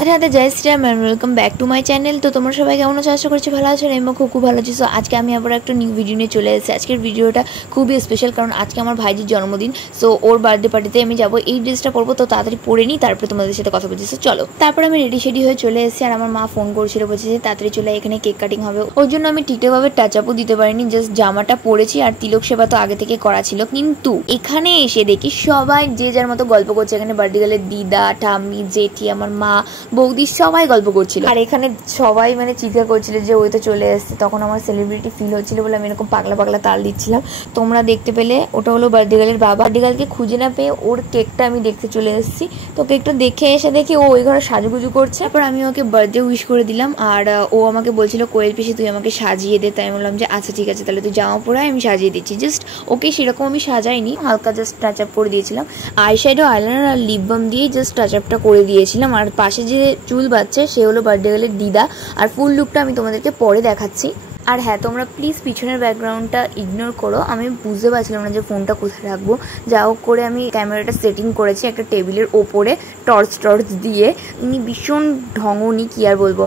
রাধে রাধে, জয় Shriram and welcome back to my channel. তো তোমরা সবাই কেমন আছো? আশা করছি ভালো আছো। আমি খুব ভালো আছি। সো আজকে আমি আবার একটা নিউ ভিডিও নিয়ে চলে এসেছি। আজকের ভিডিওটা খুবই স্পেশাল, কারণ আজকে আমার ভাইজির জন্মদিন। সো ওর বার্থডে পার্টিতে আমি যাবো। এই ড্রেসটা পরবো, তো তাড়াতাড়ি পরে নিই, তারপরে তোমাদের সাথে কথা বলছি। চলো, তারপরে আমি রেডি হয়ে চলে এসেছি। আর আমার মা ফোন করছিল, বলছে যে তাড়াতাড়ি চলে এখানে কেক কাটিং হবে। ওর জন্য আমি ঠিকঠাকভাবে টাচ আপও দিতে পারিনি, জাস্ট জামাটা পরেছি। আর তিলক সেবা তো আগে থেকে করা ছিল, কিন্তু এখানে এসে দেখি সবাই যে যার মতো গল্প করছে। এখানে বার্থডে গার্লের দিদা, ঠাম্মি, জেঠি, আমার মা, বৌদি সবাই গল্প করছিল। আর এখানে সবাই মানে চিৎকার করছিল যে ওই তো চলে এসছে। তখন আমার সেলিব্রিটি ফিল হচ্ছিল বলে আমি এরকম পাগলা পাগলা তাল দিচ্ছিলাম। তোমরা দেখতে পেলে ওটা হলো বার্থডে গার্লের বাবা। বার্থডে গার্লকে খুঁজে না পেয়ে ওর কেকটা আমি দেখতে চলে এসেছি। তো কেকটা দেখে এসে দেখি ও ওই ঘরে সাজুগুজু করছে। তারপর আমি ওকে বার্থডে উইশ করে দিলাম। আর ও আমাকে বলছিল কোয়েল পিসি তুই আমাকে সাজিয়ে দে। তাই বললাম যে আচ্ছা ঠিক আছে, তাহলে তুই জামা পরে আমি সাজিয়ে দিচ্ছি। জাস্ট ওকে সেরকম আমি সাজাইনি, হালকা জাস্ট টাচ আপ করে দিয়েছিলাম। আইশ্যাডো, আইলাইনার আর লিপ বাম দিয়ে জাস্ট টাচ আপটা করে দিয়েছিলাম। আর পাশে যে চুল বাচ্চা সে হলো বার্থডে গার্লের দিদা। আর ফুল লুকটা আমি তোমাদেরকে পরে দেখাচ্ছি। আর হ্যাঁ, তোমরা প্লিজ পিছনের ব্যাকগ্রাউন্ডটা ইগনোর করো। আমি বুঝতে পারছিলাম না যে ফোনটা কোথায় রাখবো। যা হোক করে আমি ক্যামেরাটা সেটিং করেছি একটা টেবিলের ওপরে টর্চ দিয়ে। উনি ভীষণ ঢঙনি, কি আর বলবো,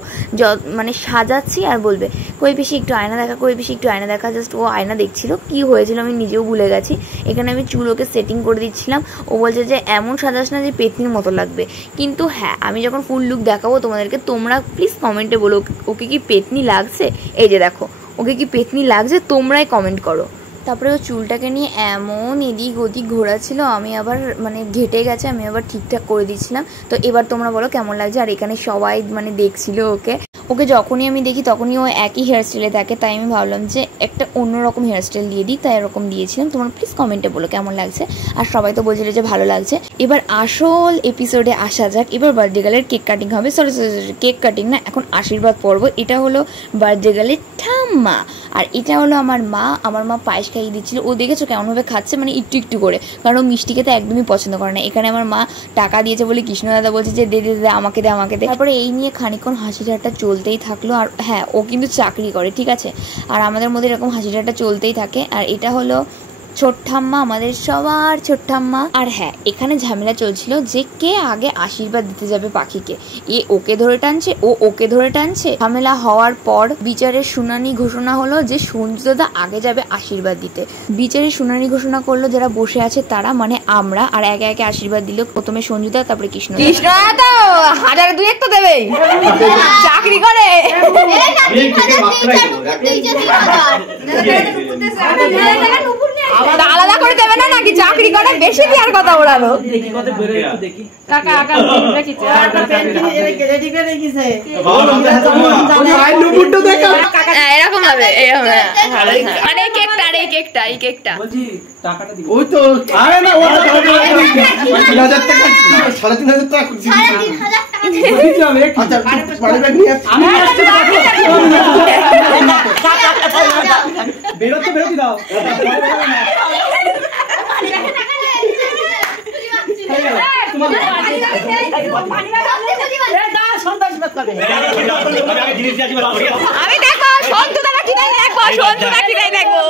মানে সাজাচ্ছি আর বলবে কোয়েল পিসি একটু আয়না দেখা, কোয়েল পিসি একটু আয়না দেখা। জাস্ট ও আয়না দেখছিল, কি হয়েছিল আমি নিজেও ভুলে গেছি। এখানে আমি চুল ওকে সেটিং করে দিচ্ছিলাম। ও বলছে যে এমন সাজাস না যে পেতনির মতো লাগবে। কিন্তু হ্যাঁ, আমি যখন ফুল লুক দেখাবো তোমাদেরকে, তোমরা প্লিজ কমেন্টে বলো ওকে কি পেতনি লাগছে। এই যে দেখো, ওকে কি পেতনি লাগছে, তোমরাই কমেন্ট করো। তারপরে ও চুলটাকে নিয়ে এমন এদিক ওদিক ঘোরাচ্ছিল, আমি আবার মানে ঘেটে গেছে, আমি আবার ঠিকঠাক করে দিচ্ছিলাম। তো এবার তোমরা বলো কেমন লাগছে। আর এখানে সবাই মানে দেখছিল ওকে যখনই আমি দেখি তখনই ও একই হেয়ারস্টাইলে থাকে। তাই আমি ভাবলাম যে একটা অন্যরকম হেয়ারস্টাইল দিয়ে দিই, তাই এরকম দিয়েছিলাম। তোমরা প্লিজ কমেন্টে বলো কেমন লাগছে। আর সবাই তো বলছিল যে ভালো লাগছে। এবার আসল এপিসোডে আসা যাক। এবার বার্থডে গার্লের কেক কাটিং হবে। সরি কেক কাটিং না, এখন আশীর্বাদ পর্ব। এটা হলো বার্থডে গার্লের ঠাম্মা, আর এটা হলো আমার মা। আমার মা পায়েস খাইয়ে দিচ্ছিল। ও দেখেছো কেমনভাবে খাচ্ছে, মানে একটু করে, কারণ ও মিষ্টি খেতে একদমই পছন্দ করে না। এখানে আমার মা টাকা দিয়েছে বলে কৃষ্ণ দাদা বলছে যে দে আমাকে দে। তারপরে এই নিয়ে খানিকক্ষণ হাসি ঠাট্টা চলতেই থাকলো। আর হ্যাঁ, ও কিন্তু চাকরি করে, ঠিক আছে। আর আমাদের মধ্যে এরকম হাসি ঠাট্টা চলতেই থাকে। আর এটা হলো ছোট ঠাম্মা, আমাদের সবার ছোট ঠাম্মা। আর হ্যাঁ, এখানে ঝামেলা চলছিল যে কে আগে আশীর্বাদ দিতে যাবে পাখিকে। ওকে ধরে টানছে, ওকে ধরে টানছে। ঝামেলা হওয়ার পর বিচারের শুনানি ঘোষণা হলো যে সঞ্জু দাদা আগে যাবে আশীর্বাদ দিতে। বিচারের শুনানি ঘোষণা করলো যারা বসে আছে তারা, মানে আমরা। আর একে একে আশীর্বাদ দিল। প্রথমে সঞ্জু দাদা, তারপরে কৃষ্ণ তো হাজার দুয়েক তো দেবেই, চাকরি করে। আলাদা করে দেবে না নাকি, চাকরি করে বেশি দেওয়ার কথা ওড়ালো। এরকম হবে, মানে এই কেকটা ওই তো বেরোতে দাও। আমি দেখো সন্তু দাদা কি দেয়, দেখো সন্তু দাদা কি দেয়, দেখো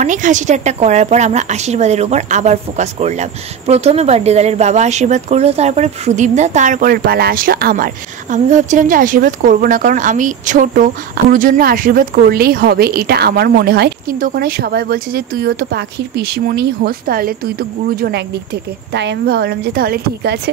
অনেক হাসি ঠাট্টা করার পর আমরা আশীর্বাদের উপর আবার ফোকাস করলাম। প্রথমে বার্থডে গার্লের বাবা আশীর্বাদ করলো, তারপরে সুদীপ দা, তারপরের পালা আসলো আমার। আমি ভাবছিলাম যে আশীর্বাদ করবো না, কারণ আমি ছোট, গুরুজনরা আশীর্বাদ করলেই হবে, এটা আমার মনে হয়। কিন্তু ওখানে সবাই বলছে যে তুইও তো পাখির পিসিমণি হোস, তাহলে তুই তো গুরুজন একদিক থেকে। তাই আমি ভাবলাম যে তাহলে ঠিক আছে,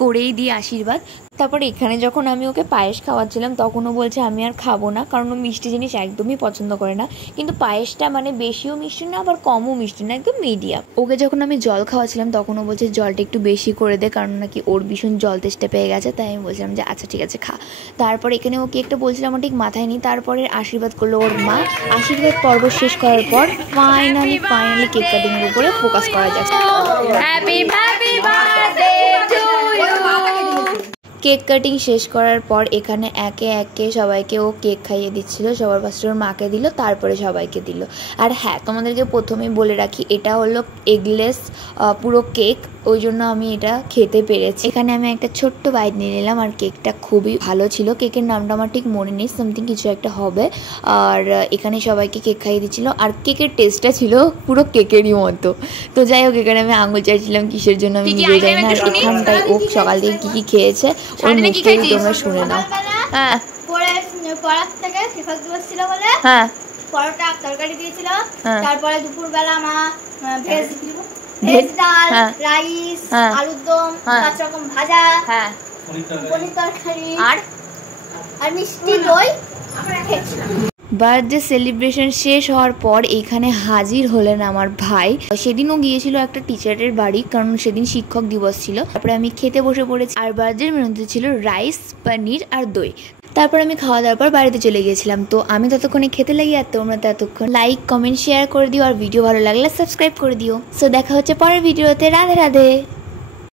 করেই দিই আশীর্বাদ। তারপরে এখানে যখন আমি ওকে পায়েস খাওয়াচ্ছিলাম তখনও বলছে আমি আর খাবো না, কারণ ও মিষ্টি জিনিস একদমই পছন্দ করে না। কিন্তু পায়েসটা মানে বেশিও মিষ্টি না, আবার কমও মিষ্টি না, একদম মিডিয়াম। ওকে যখন আমি জল খাওয়াচ্ছিলাম তখনও বলছে জলটা একটু বেশি করে দে, কারণ নাকি ওর ভীষণ জল তেষ্টা পেয়ে গেছে। তাই আমি বলছিলাম যে আচ্ছা ঠিক আছে খা। তারপর এখানে ও কেকটা বলছিলাম আমার ঠিক মাথায় নেই। তারপরে আশীর্বাদ করলো ওর মা। আশীর্বাদ পর্ব শেষ করার পর ফাইনালি কেক কাটিং এর উপরে ফোকাস করা যাচ্ছে। কেক কাটিং শেষ করার পর এখানে একে একে সবাইকে ও কেক খাইয়ে দিচ্ছিল। সবার ফার্স্টে ওর মাকে দিল, তারপরে সবাইকে দিল। আর হ্যাঁ, তোমাদেরকে প্রথমেই বলে রাখি এটা হলো এগলেস পুরো কেক। ওই জন্য আমি এটা খেতে পেরেছি। এখানে আমি একটা ছোট্ট বাইট নিয়ে নিলাম আর কেকটা খুবই ভালো ছিল। কেকের নামটা আমার ঠিক মনে নেই, সামথিং কিছু একটা হবে। আর এখানে সবাইকে কেক খাইয়ে দিচ্ছিল আর কেকের টেস্টটা ছিল পুরো কেকেরই মতো। তো যাই হোক, এখানে আমি আঙুল চাইছিলাম কিসের জন্য আমি নিজে জানি না। আর এখানটায় ও সকাল থেকে কি কি খেয়েছে ওর মুখ থেকে তোমরা শুনে নাও। হ্যাঁ, পড়ার থেকে শিক্ষক দিবস ছিল বলে হ্যাঁ, পরোটা তরকারি দিয়েছিল। তারপরে দুপুরবেলা মা ভেজ ডাল, রাইস, আলুর দম, 5 রকম ভাজা, পনির তরকারি আর মিষ্টি দই বার্থডে সেলিব্রেশন শেষ হওয়ার পর এখানে হাজির হলেন আমার ভাই। সেদিনও গিয়েছিল একটা টিচারের বাড়ি, কারণ সেদিন শিক্ষক দিবস ছিল। তারপরে আমি খেতে বসে পড়েছি আর বার্থডের মেনুতে ছিল রাইস, পনির আর দই। তারপর আমি খাওয়া দাওয়ার পর বাড়িতে চলে গিয়েছিলাম। তো আমি ততক্ষণে খেতে লাগি আর তোমরা ততক্ষণ লাইক, কমেন্ট, শেয়ার করে দিও আর ভিডিও ভালো লাগলে সাবস্ক্রাইব করে দিও। সো দেখা হচ্ছে পরের ভিডিওতে। রাধে রাধে।